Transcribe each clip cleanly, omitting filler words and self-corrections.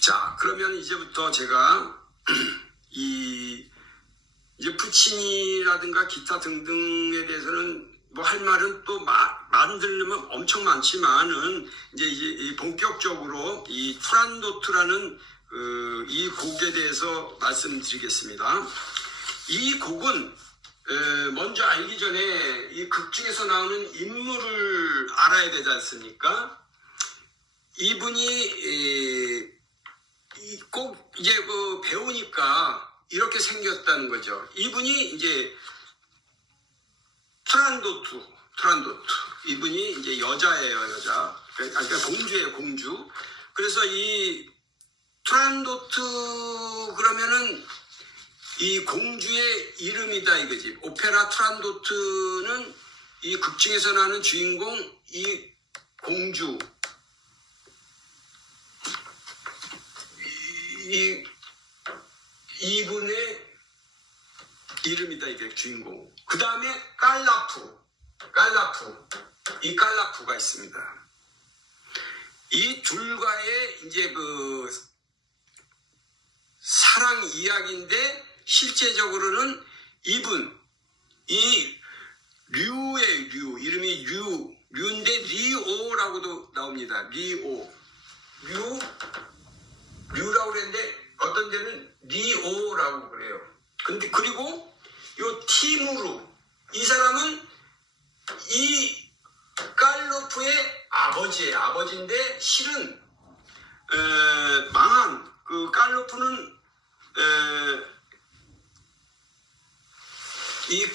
자, 그러면 이제부터 제가 이제 푸치니라든가 기타 등등에 대해서는 뭐 할 말은 또 만들려면 엄청 많지만은 이제 본격적으로 이 투란도트라는 이 곡에 대해서 말씀드리겠습니다. 이 곡은 먼저 알기 전에 이 극 중에서 나오는 인물을 알아야 되지 않습니까? 이분이 꼭 이제 배우니까 이렇게 생겼다는 거죠. 이분이 이제 투란도트. 이분이 이제 여자예요, 여자. 그러니까 공주예요, 공주. 그래서 이 투란도트 그러면은 이 공주의 이름이다 이거지. 오페라 투란도트는 이 극중에서 나오는 주인공 이 공주. 이분의 이름이다 이게 주인공. 그 다음에 깔라프. 이 깔라프가 있습니다. 이 둘과의 이제 사랑 이야기인데 실제적으로는 이 류의 이름이 류인데 리오라고도 나옵니다. 류라고 그랬는데 어떤 데는 리오라고 그래요. 근데 그리고 요 티무르 이 사람은 이 깔로프의 아버지인데 실은 망한 그 깔로프는 이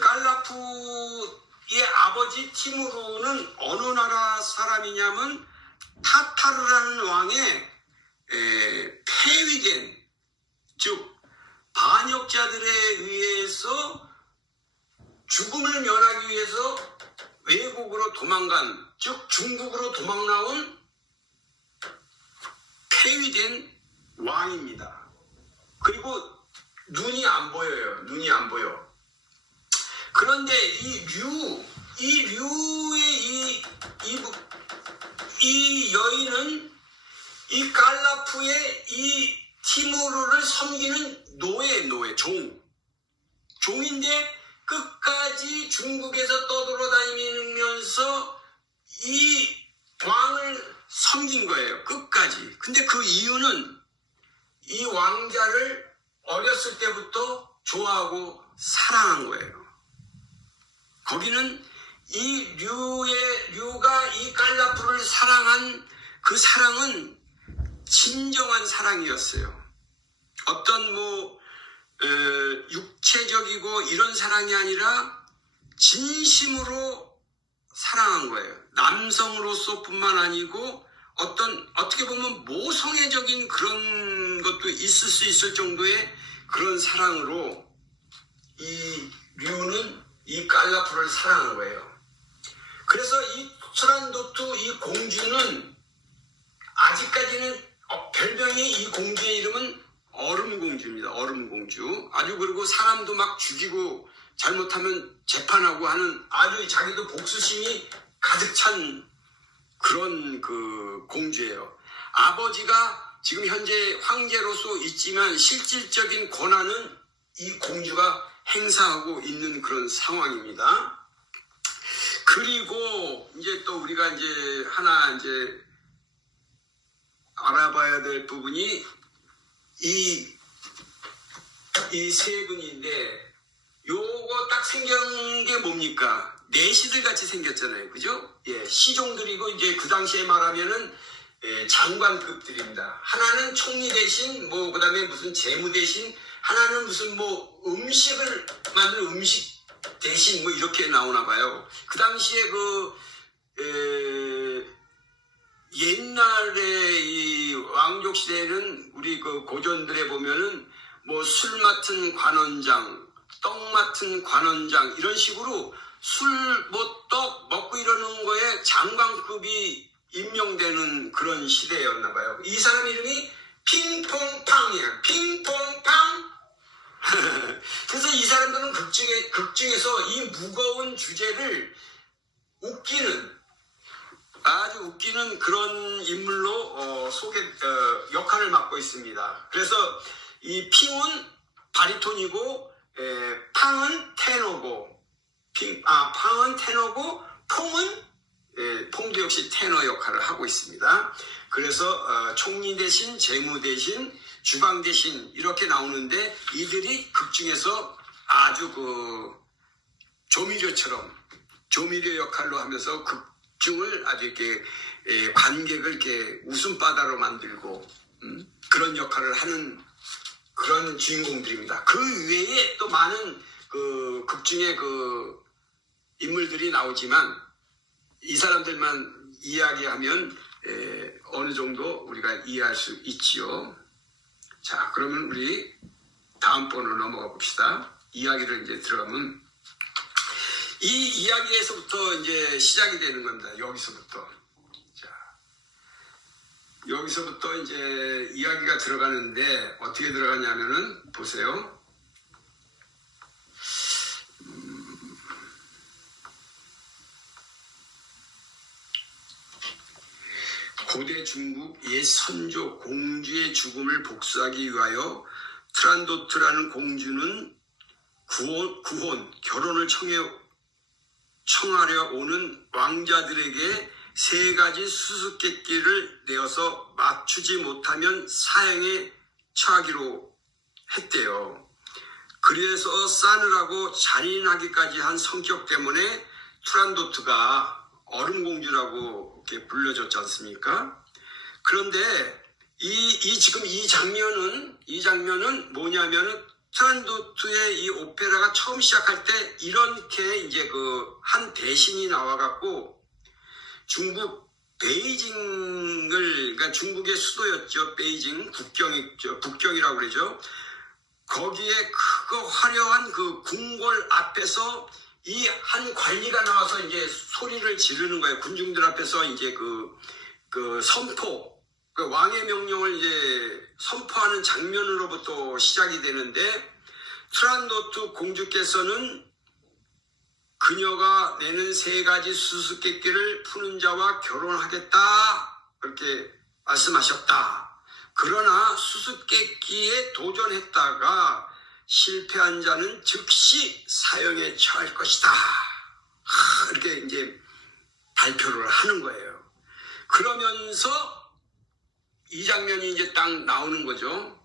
깔라프의 아버지 티무르는 어느 나라 사람이냐면 타타르라는 왕의 폐위된 즉 반역자들에 의해서 죽음을 면하기 위해서 외국으로 도망간 즉 중국으로 도망 나온 폐위된 왕입니다. 그리고 눈이 안 보여. 그런데 이 류의 이 여인은 이 깔라프의 이 티무르를 섬기는 노예, 종인데 끝까지 중국에서 떠돌아다니면서 이 왕을 섬긴 거예요. 끝까지. 근데 그 이유는 이 왕자를 어렸을 때부터 좋아하고 사랑한 거예요. 거기는 이 류가 이 깔라프를 사랑한 그 사랑은 진정한 사랑이었어요. 어떤 육체적이고 이런 사랑이 아니라 진심으로 사랑한 거예요. 남성으로서뿐만 아니고 어떻게 보면 모성애적인 그런 것도 있을 수 있을 정도의 그런 사랑으로 이 류는 이 깔라프를 사랑한 거예요. 그래서 이 투란도트 이 공주는 아직까지는 별명이 이 공주의 이름은 얼음공주입니다. 얼음공주. 아주 그리고 사람도 막 죽이고 잘못하면 재판하고 하는 아주 자기도 복수심이 가득 찬 그런 공주예요. 아버지가 지금 현재 황제로서 있지만 실질적인 권한은 이 공주가 행사하고 있는 그런 상황입니다. 그리고 이제 또 우리가 이제 하나 이제 알아봐야 될 부분이 이 세 분인데 요거 딱 생긴 게 뭡니까? 내시들 같이 생겼잖아요. 그죠? 예, 시종들이고 이제 그 당시에 말하면은 장관급들입니다. 하나는 총리 대신 그다음에 무슨 재무 대신 하나는 무슨 음식을 만드는 음식 대신 이렇게 나오나 봐요. 그 당시에 옛날에 이 왕족 시대에는 우리 고전들에 보면은 술 맡은 관원장, 떡 맡은 관원장 이런 식으로 떡 먹고 이러는 거에 장관급이 임명되는 그런 시대였나 봐요. 이 사람 이름이 핑퐁팡이야. 핑퐁팡. 그래서 이 사람들은 극 중에서 이 무거운 주제를 웃기는 아주 웃기는 그런 인물로 역할을 맡고 있습니다. 그래서 이 핑은 바리톤이고 팡은 테너고 팡은 테너고 퐁도 역시 테너 역할을 하고 있습니다. 그래서 총리 대신 재무 대신 주방 대신 이렇게 나오는데 이들이 극 중에서 아주 조미료 역할로 하면서 극중을 아주 이렇게 관객을 이렇게 웃음바다로 만들고 그런 역할을 하는 그런 주인공들입니다. 그 외에 또 많은 극중의 인물들이 나오지만 이 사람들만 이야기하면 어느 정도 우리가 이해할 수 있지요. 자, 그러면 우리 다음 번으로 넘어가 봅시다. 이야기를 이제 들어가면 이 이야기에서부터 이제 시작이 되는 겁니다. 여기서부터. 자, 여기서부터 이제 이야기가 들어가는데 어떻게 들어가냐면은 보세요. 고대 중국 옛 선조 공주의 죽음을 복수하기 위하여 트란도트라는 공주는 결혼을 청하려 오는 왕자들에게 3가지 수수께끼를 내어서 맞추지 못하면 사형에 처하기로 했대요. 그래서 싸늘하고 잔인하기까지 한 성격 때문에 트란도트가 얼음공주라고 이렇게 불려졌지 않습니까? 그런데 지금 이 장면은 뭐냐면은 트란도트의 이 오페라가 처음 시작할 때 이렇게 이제 한 대신이 나와갖고 중국 베이징을, 그러니까 중국의 수도였죠. 베이징 북경이라고 그러죠. 거기에 크고 화려한 궁궐 앞에서 이 한 관리가 나와서 이제 소리를 지르는 거예요. 군중들 앞에서 이제 선포, 왕의 명령을 이제 선포하는 장면으로부터 시작이 되는데 트란도트 공주께서는 그녀가 내는 3가지 수수께끼를 푸는 자와 결혼하겠다 그렇게 말씀하셨다. 그러나 수수께끼에 도전했다가 실패한 자는 즉시 사형에 처할 것이다. 이렇게 이제 발표를 하는 거예요. 그러면서 이 장면이 이제 딱 나오는 거죠.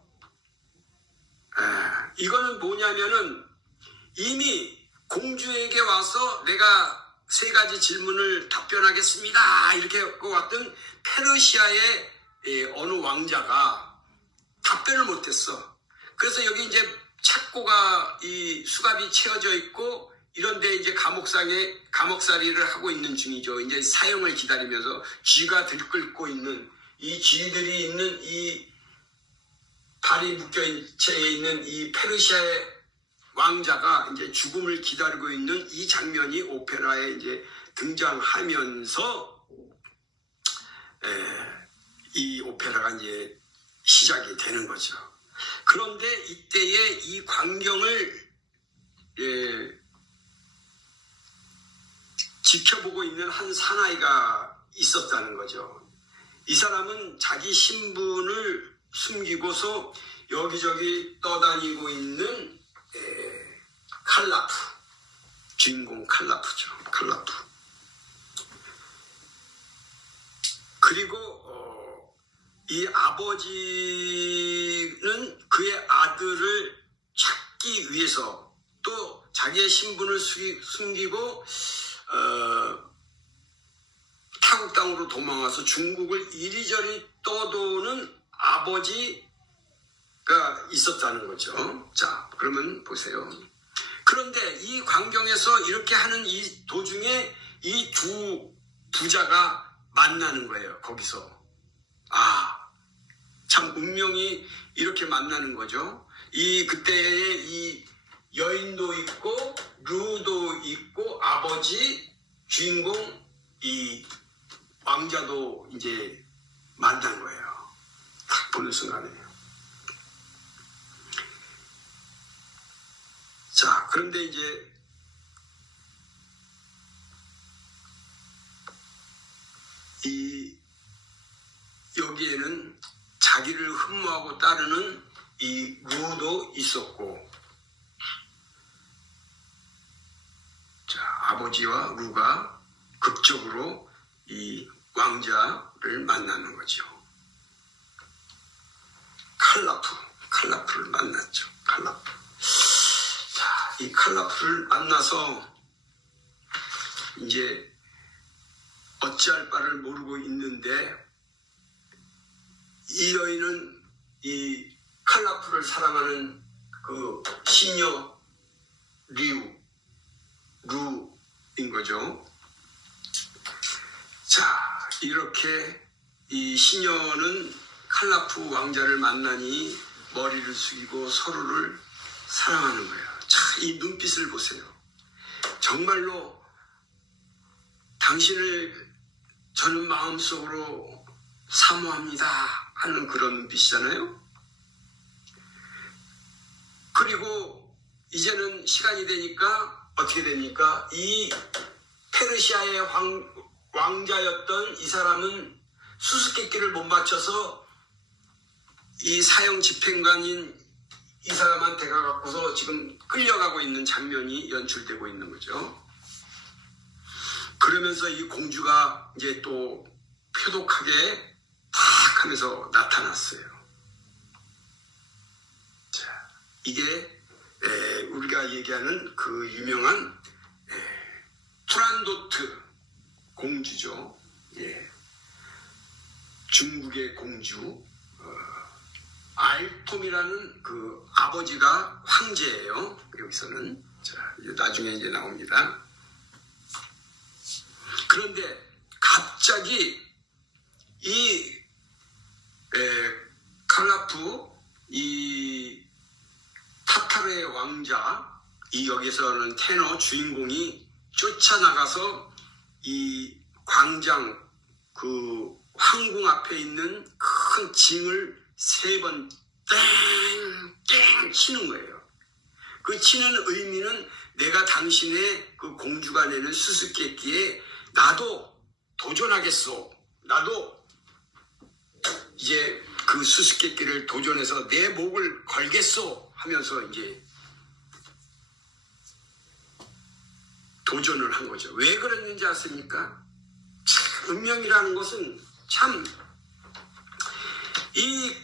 이거는 뭐냐면은 이미 공주에게 와서 내가 3가지 질문을 답변하겠습니다. 이렇게 왔던 페르시아의 어느 왕자가 답변을 못했어. 그래서 여기 이제 착고가 이 수갑이 채워져 있고 이런데 이제 감옥살이를 하고 있는 중이죠. 이제 사형을 기다리면서 쥐가 들끓고 있는 이 쥐들이 있는 이 발이 묶여인 채에 있는 이 페르시아의 왕자가 이제 죽음을 기다리고 있는 이 장면이 오페라에 이제 등장하면서 이 오페라가 이제 시작이 되는 거죠. 그런데 이때에 이 광경을 지켜보고 있는 한 사나이가 있었다는 거죠. 이 사람은 자기 신분을 숨기고서 여기저기 떠다니고 있는 칼라프, 주인공 칼라프죠. 칼라프. 그리고 이 아버지는 그의 아들을 찾기 위해서 또 자기의 신분을 숨기고 타국 땅으로 도망와서 중국을 이리저리 떠도는 아버지가 있었다는 거죠. 자, 그러면 보세요. 그런데 이 광경에서 이렇게 하는 이 도중에 이 두 부자가 만나는 거예요. 거기서. 참 운명이 이렇게 만나는 거죠. 그때에 이 여인도 있고 루도 있고 아버지 주인공 이 왕자도 이제 만난 거예요. 딱 보는 순간에. 자, 그런데 이제 이 여기에는 자기를 흠모하고 따르는 이 루도 있었고, 자, 아버지와 루가 극적으로 이 왕자를 만나는 거죠. 칼라프를 만났죠. 칼라프. 자, 이 칼라프를 만나서 이제 어찌할 바를 모르고 있는데, 이 여인은 이 칼라프를 사랑하는 그 시녀 루인 거죠. 자, 이렇게 이 시녀는 칼라프 왕자를 만나니 머리를 숙이고 서로를 사랑하는 거예요. 자, 이 눈빛을 보세요. 정말로 당신을 저는 마음속으로 사모합니다 하는 그런 눈빛이잖아요. 그리고 이제는 시간이 되니까 어떻게 됩니까? 이 페르시아의 왕자였던 이 사람은 수수께끼를 못 맞춰서 이 사형 집행관인 이 사람한테 가갖고서 지금 끌려가고 있는 장면이 연출되고 있는 거죠. 그러면서 이 공주가 이제 또 표독하게 탁 하면서 나타났어요. 자, 이게 우리가 얘기하는 그 유명한 투란도트 공주죠. 예. 중국의 공주. 알톰이라는 그 아버지가 황제예요. 여기서는. 자, 나중에 이제 나옵니다. 그런데 갑자기 이 칼라프, 이 타타르의 왕자, 이 여기서는 테너 주인공이 쫓아나가서 이 광장 그 황궁 앞에 있는 큰 징을 3번 땡땡 치는 거예요. 그 치는 의미는 내가 당신의 그 공주가 내는 수수께끼에 나도 도전하겠소. 나도 이제 그 수수께끼를 도전해서 내 목을 걸겠소 하면서 이제 도전을 한 거죠. 왜 그랬는지 아십니까? 참, 운명이라는 것은 참 이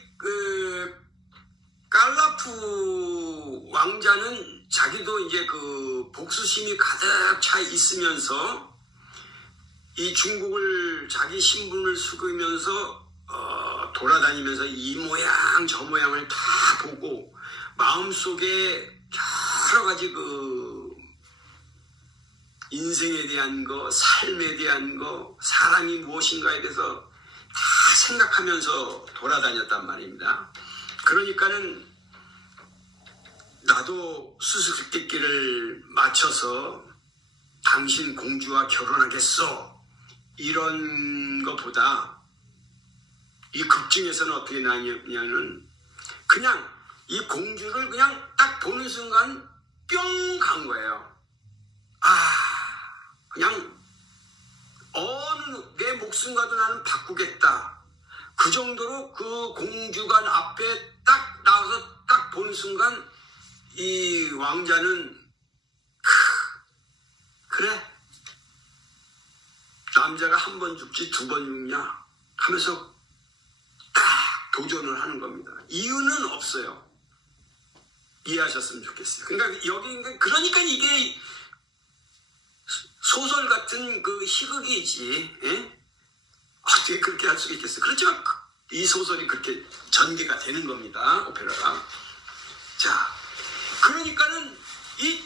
칼라프 왕자는 자기도 이제 그 복수심이 가득 차 있으면서 이 중국을 자기 신분을 숙이면서 돌아다니면서 이 모양 저 모양을 다 보고 마음속에 여러 가지 그 인생에 대한 거, 삶에 대한 거, 사랑이 무엇인가에 대해서 다 생각하면서 돌아다녔단 말입니다. 그러니까는 나도 수수께끼를 맞춰서 당신 공주와 결혼하겠어. 이런 것보다 이 극중에서는 어떻게 나냐면 그냥 이 공주를 그냥 딱 보는 순간 뿅 간 거예요. 그냥 어느 내 목숨과도 나는 바꾸겠다. 그 정도로 그 공주관 앞에 딱 나와서 딱 보는 순간 이 왕자는 그래 남자가 한 번 죽지 2번 죽냐 하면서 딱 도전을 하는 겁니다. 이유는 없어요. 이해하셨으면 좋겠어요. 그러니까 여기 그러니까 이게 소설 같은 그 희극이지. 예? 어떻게 그렇게 할 수 있겠어요? 그렇지만 이 소설이 그렇게 전개가 되는 겁니다. 오페라가. 자, 그러니까는 이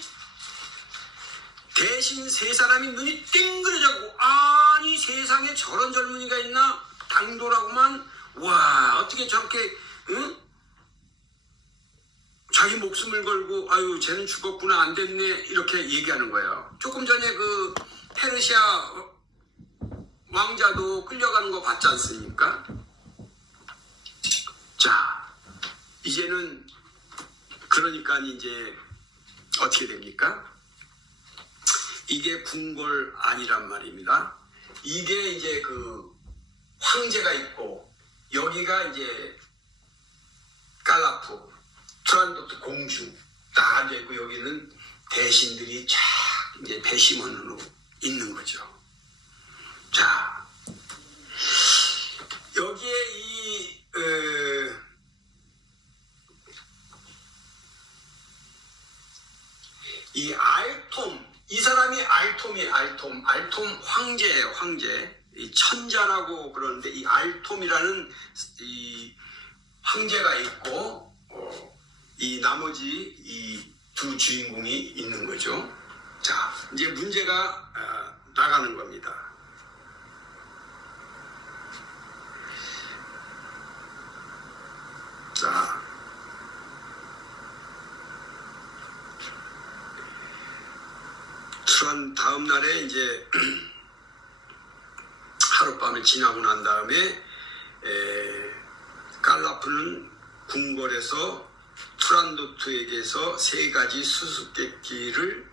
대신 3사람이 눈이 땡그려져고 아니 세상에 저런 젊은이가 있나? 당돌하고만 와 어떻게 저렇게 응? 자기 목숨을 걸고 아유 쟤는 죽었구나 안 됐네 이렇게 얘기하는 거예요. 조금 전에 그 페르시아 왕자도 끌려가는 거 봤지 않습니까? 자 이제는 그러니까 이제 어떻게 됩니까? 이게 궁궐 아니란 말입니다. 이게 이제 그 황제가 있고 여기가 이제 깔라프, 투란도트 공주 딱 앉아 있고 여기는 대신들이 쫙 이제 배심원으로 있는 거죠. 자, 여기에 이 알톰, 이 사람이 알톰이에요. 알톰 황제예요. 황제. 이 천자라고 그러는데 이 알톰이라는 이 황제가 있고 이 나머지 이 두 주인공이 있는 거죠. 자, 이제 문제가 나가는 겁니다. 자, 다음 날에 이제 하룻밤을 지나고 난 다음에 깔라프는 궁궐에서 투란도트에게서 3가지 수수께끼를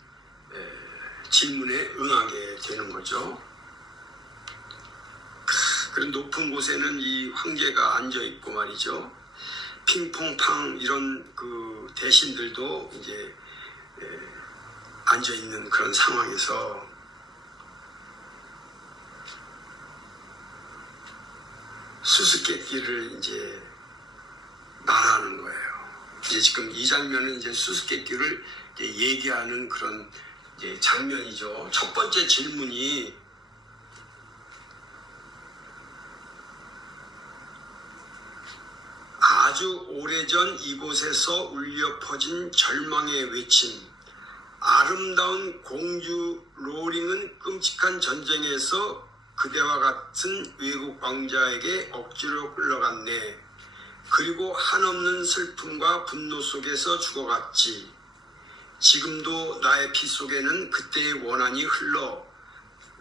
질문에 응하게 되는 거죠. 그런 높은 곳에는 이 황제가 앉아 있고 말이죠. 핑퐁팡 이런 그 대신들도 이제 앉아 있는 그런 상황에서 수수께끼를 이제 말하는 거예요. 이제 지금 이 장면은 이제 수수께끼를 이제 얘기하는 그런 이제 장면이죠. 첫 번째 질문이 아주 오래전 이곳에서 울려 퍼진 절망의 외침. 아름다운 공주 로링은 끔찍한 전쟁에서 그대와 같은 외국 왕자에게 억지로 끌려갔네. 그리고 한없는 슬픔과 분노 속에서 죽어갔지. 지금도 나의 피 속에는 그때의 원한이 흘러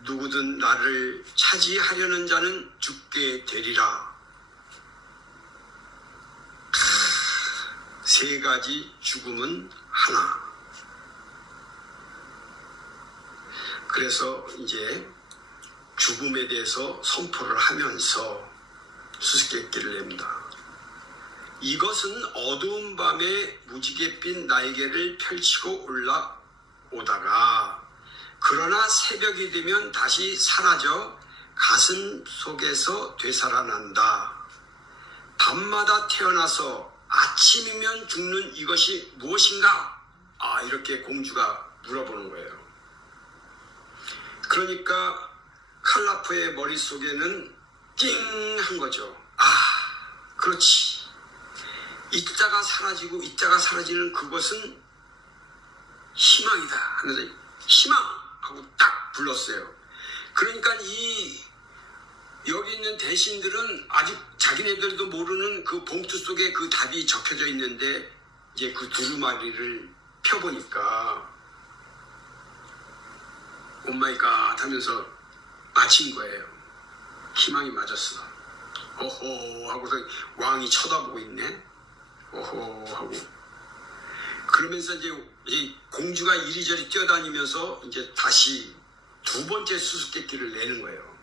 누구든 나를 차지하려는 자는 죽게 되리라. 3가지 죽음은 하나. 그래서 이제 죽음에 대해서 선포를 하면서 수수께끼를 냅니다. 이것은 어두운 밤에 무지갯빛 날개를 펼치고 올라오다가 그러나 새벽이 되면 다시 사라져 가슴 속에서 되살아난다. 밤마다 태어나서 아침이면 죽는 이것이 무엇인가? 이렇게 공주가 물어보는 거예요. 그러니까 칼라프의 머릿속에는 띵 한 거죠. 그렇지. 있다가 사라지고 있다가 사라지는 그것은 희망이다 하면서 희망 하고 딱 불렀어요. 그러니까 여기 있는 대신들은 아직 자기네들도 모르는 그 봉투 속에 그 답이 적혀져 있는데 이제 그 두루마리를 펴보니까 오마이갓 하면서 맞힌 거예요. 희망이 맞았어. 오호 하고서 왕이 쳐다보고 있네. 오호 하고 그러면서 이제 공주가 이리저리 뛰어다니면서 이제 다시 2번째 수수께끼를 내는 거예요.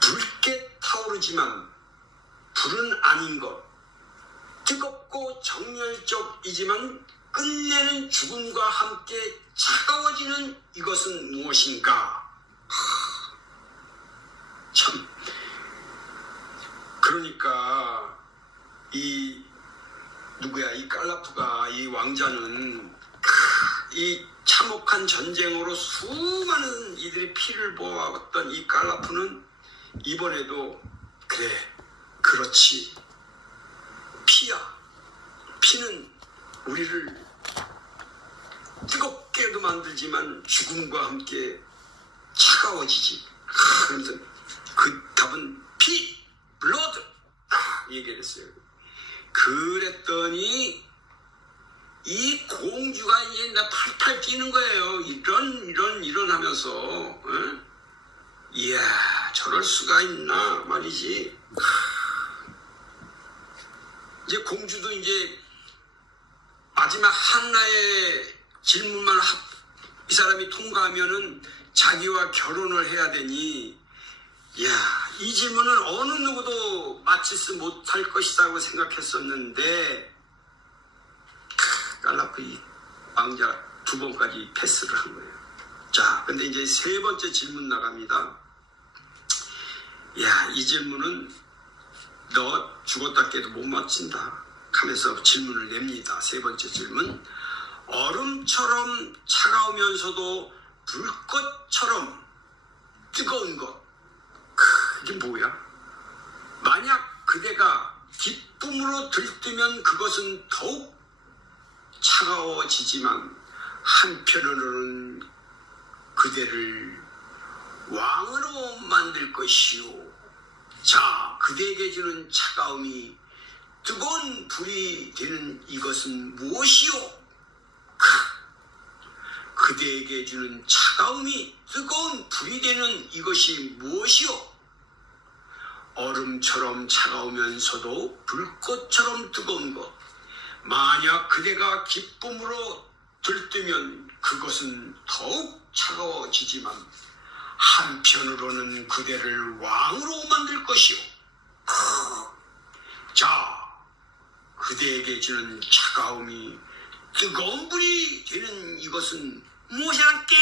붉게 타오르지만 불은 아닌 것, 뜨겁고 정열적이지만 끝내는 죽음과 함께 차가워지는 이것은 무엇인가? 참. 그러니까 이 깔라프가 이 왕자는 이 참혹한 전쟁으로 수많은 이들의 피를 보아왔던 이 깔라프는 이번에도 그래, 그렇지. 피야. 피는 우리를 뜨겁게도 만들지만 죽음과 함께 차가워지지. 그러면서 그 답은 피, 블러드 딱 얘기를 했어요. 그랬더니 이 공주가 이제 나 팔팔 뛰는 거예요. 이런 하면서 이야 저럴 수가 있나 말이지. 이제 공주도 이제 마지막 하나의 질문만 이 사람이 통과하면은 자기와 결혼을 해야 되니 이 질문은 어느 누구도 맞힐 수 못할 것이라고 생각했었는데 깔라프 이 왕자 2번까지 패스를 한 거예요. 자, 근데 이제 3번째 질문 나갑니다. 이 질문은 너 죽었다 깨도 못 맞힌다 하면서 질문을 냅니다. 3번째 질문. 얼음처럼 차가우면서도 불꽃처럼 뜨거운 것, 이게 뭐야? 만약 그대가 기쁨으로 들뜨면 그것은 더욱 차가워지지만 한편으로는 그대를 왕으로 만들 것이요. 자, 그대에게 주는 차가움이 뜨거운 불이 되는 이것은 무엇이요? 그대에게 주는 차가움이 뜨거운 불이 되는 이것이 무엇이요? 얼음처럼 차가우면서도 불꽃처럼 뜨거운 것. 만약 그대가 기쁨으로 들뜨면 그것은 더욱 차가워지지만 한편으로는 그대를 왕으로 만들 것이요. 자, 그대에게 주는 차가움이 뜨거운 불이 되는 이것은 무엇이란께?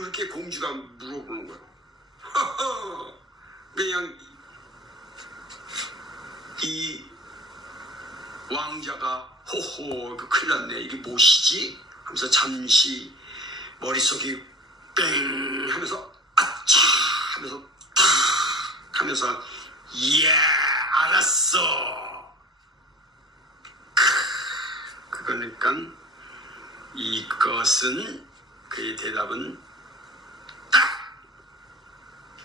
이렇게 공주가 물어보는 거예요. 그냥 이 왕자가 호호, 큰일 났네, 이게 무엇이지? 하면서 잠시 머릿속이 뺑 하면서 아차 하면서 탁 하면서 알았어. 그러니까 이것은, 그의 대답은 딱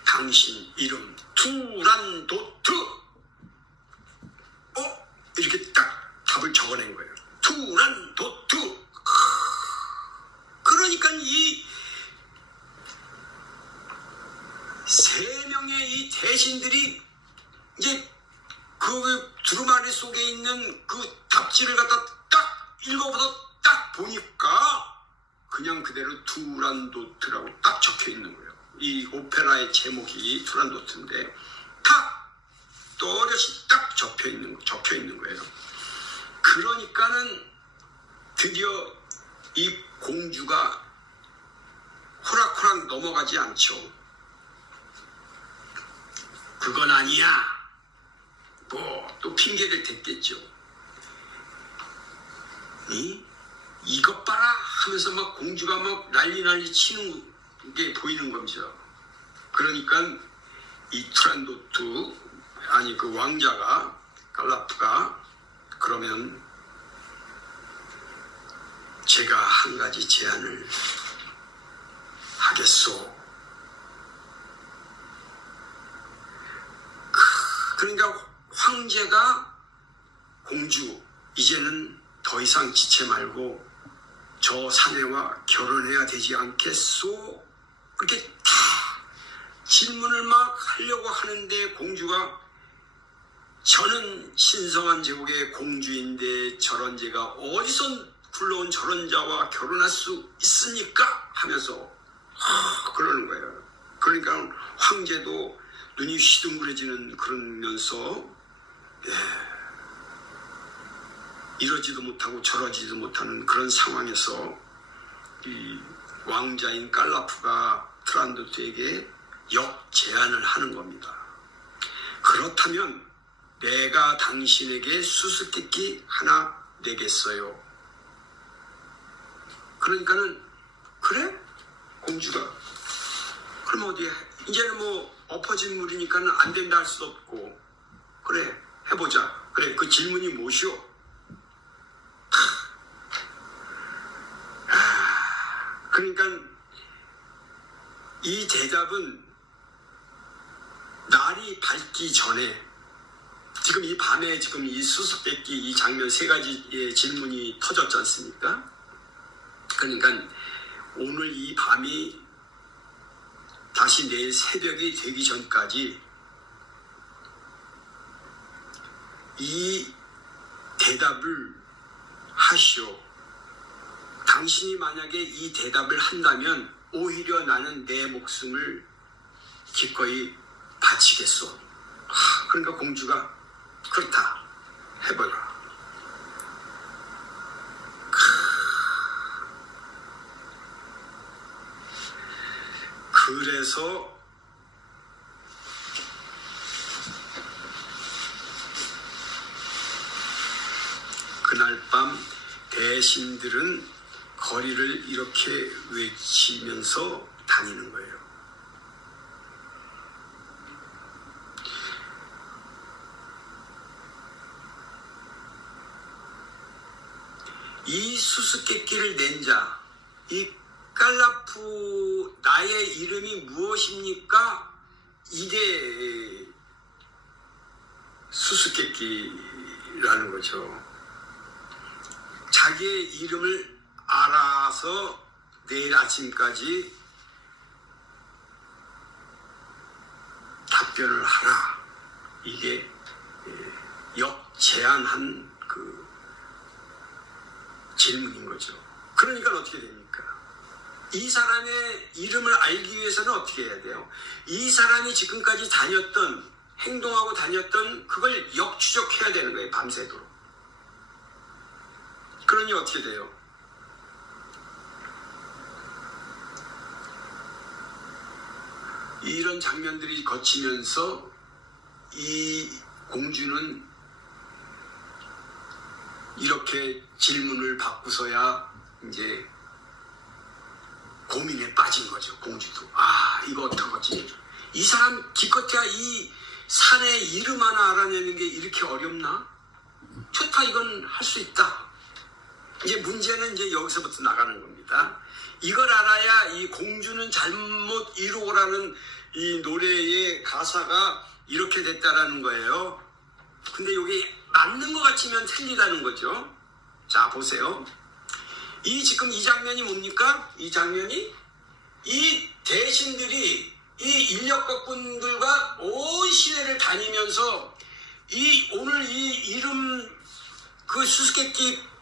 당신 이름 투란도트, 이렇게 딱 답을 적어낸 거예요. 투란도트. 그러니까 이 3명의 이 대신들이 이제 그 두루마리 속에 있는 그 답지를 갖다 딱 읽어보다 딱 보니까 그냥 그대로 투란도트라고 딱 적혀 있는 거예요. 이 오페라의 제목이 투란도트인데 딱 또렷이 딱 적혀 있는 거예요. 그러니까는 드디어 이 공주가 호락호락 넘어가지 않죠. 그건 아니야. 또 핑계를 댔겠죠. 이것 봐라 하면서 막 공주가 막 난리 치는 게 보이는 겁니다. 그러니까 이 투란도트, 아니 그 왕자가, 깔라프가, 그러면 제가 한 가지 제안을 하겠소. 그러니까 황제가 공주, 이제는 더 이상 지체 말고 저 사내와 결혼해야 되지 않겠소? 그렇게 다 질문을 막 하려고 하는데 공주가 저는 신성한 제국의 공주인데 저런 제가 어디서 굴러온 저런 자와 결혼할 수 있습니까? 하면서 그러는 거예요. 그러니까 황제도 눈이 휘둥그레지는 그러면서 이러지도 못하고 저러지도 못하는 그런 상황에서 이 왕자인 깔라프가 투란도트에게 역제안을 하는 겁니다. 그렇다면 내가 당신에게 수수께끼 하나 내겠어요. 그러니까는 그래? 공주가 그럼 어디 이제는 뭐 엎어진 물이니까는 안 된다 할 수도 없고 그래 해보자. 그래 그 질문이 무엇이오? 그러니까 이 대답은 날이 밝기 전에 지금 이 밤에 지금 이 수수께끼 이 장면 3가지의 질문이 터졌지 않습니까? 그러니까 오늘 이 밤이 다시 내일 새벽이 되기 전까지 이 대답을 하시오. 당신이 만약에 이 대답을 한다면 오히려 나는 내 목숨을 기꺼이 바치겠소. 그러니까 공주가 그렇다 해보라. 그래서 그날 밤 대신들은 거리를 이렇게 외치면서 다니는 거예요. 이 수수께끼를 낸 자, 이 깔라프 나의 이름이 무엇입니까? 이게 수수께끼라는 거죠. 자기의 이름을 알아서 내일 아침까지 답변을 하라. 이게 역제한한 그 질문인 거죠. 그러니까 어떻게 됩니까? 이 사람의 이름을 알기 위해서는 어떻게 해야 돼요? 이 사람이 지금까지 다녔던, 행동하고 다녔던 그걸 역추적해야 되는 거예요. 밤새도록. 그러니 어떻게 돼요? 이런 장면들이 거치면서 이 공주는 이렇게 질문을 받고서야 이제 고민에 빠진 거죠. 공주도. 이거 어떡하지? 이 사람 기껏해야 이 산의 이름 하나 알아내는 게 이렇게 어렵나? 좋다, 이건 할 수 있다. 이제 문제는 이제 여기서부터 나가는 겁니다. 이걸 알아야 이 공주는 잘못 이루고라는 이 노래의 가사가 이렇게 됐다라는 거예요. 근데 이게 맞는 것 같으면 틀리다는 거죠. 자, 보세요. 지금 이 장면이 뭡니까? 이 장면이 이 대신들이 이 인력거꾼들과 온 시내를 다니면서 오늘 이 이름 그 수수께끼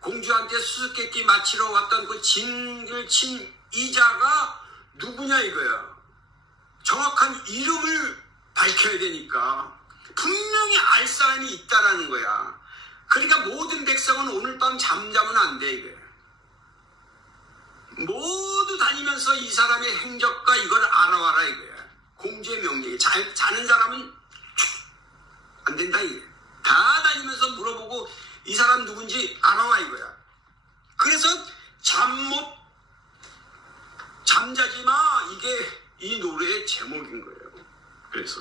공주한테 수수께끼 맞히러 왔던 그 진을 친 이자가 누구냐 이거야. 정확한 이름을 밝혀야 되니까 분명히 알 사람이 있다라는 거야. 그러니까 모든 백성은 오늘 밤 잠자면 안 돼 이거야. 모두 다니면서 이 사람의 행적과 이걸 알아와라 이거야. 공주의 명령이. 자는 사람은 안 된다 이거야. 다 다니면서 물어보고 이 사람 누군지 알아와 이거야. 그래서 잠자지 마, 이게 이 노래의 제목인 거예요. 그래서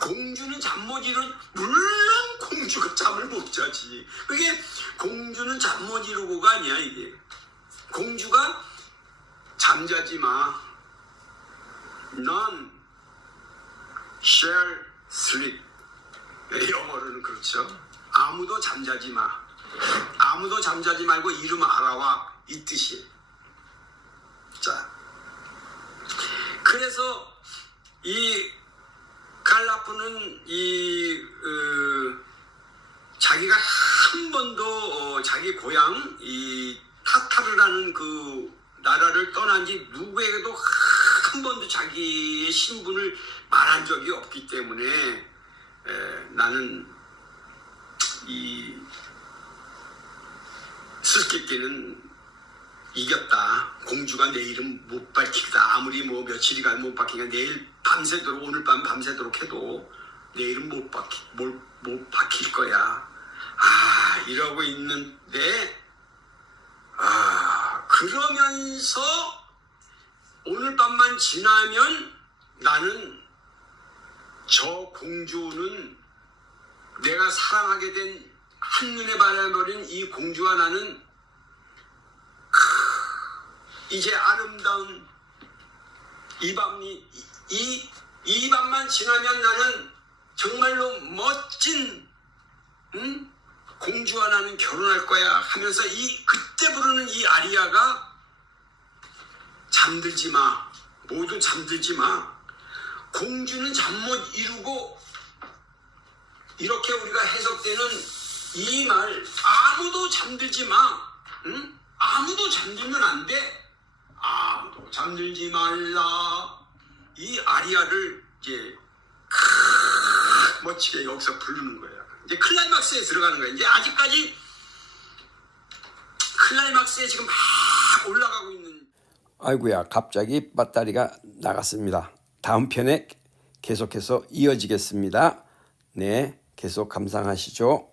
공주는 잠 못 이루, 물론 공주가 잠을 못 자지. 그게 공주는 잠 못 이루고가 아니야 이게. 공주가 잠자지 마, None shall sleep. 영어로는 그렇죠. 아무도 잠자지 마. 아무도 잠자지 말고 이름 알아와, 이 뜻이에요. 자, 그래서 이 깔라프는 자기가 한 번도 자기 고향 이 타타르라는 그 나라를 떠난 지 누구에게도 한 번도 자기의 신분을 말한 적이 없기 때문에 나는 이 수수께끼는 이겼다. 공주가 내 이름 못 밝히다. 아무리 뭐 며칠이 가면 못 밝히니까 내일 밤새도록, 오늘 밤 밤새도록 해도 내 이름 못 밝힐 거야. 이러고 있는데 그러면서 오늘 밤만 지나면 나는 저 공주는 내가 사랑하게 된 한눈에 반해버린 이 공주와 나는 이제 아름다운 이 밤만 지나면 나는 정말로 멋진 공주와 나는 결혼할 거야 하면서 그때 부르는 이 아리아가 잠들지 마, 모두 잠들지 마. 공주는 잠 못 이루고, 이렇게 우리가 해석되는 이 말, 아무도 잠들지 마. 아무도 잠들면 안 돼. 아무도 잠들지 말라. 이 아리아를 이제 멋지게 여기서 부르는 거예요. 이제 클라이막스에 들어가는 거예요. 이제 아직까지 클라이막스에 지금 막 올라가고 있는. 아이고야, 갑자기 배터리가 나갔습니다. 다음 편에 계속해서 이어지겠습니다. 네, 계속 감상하시죠.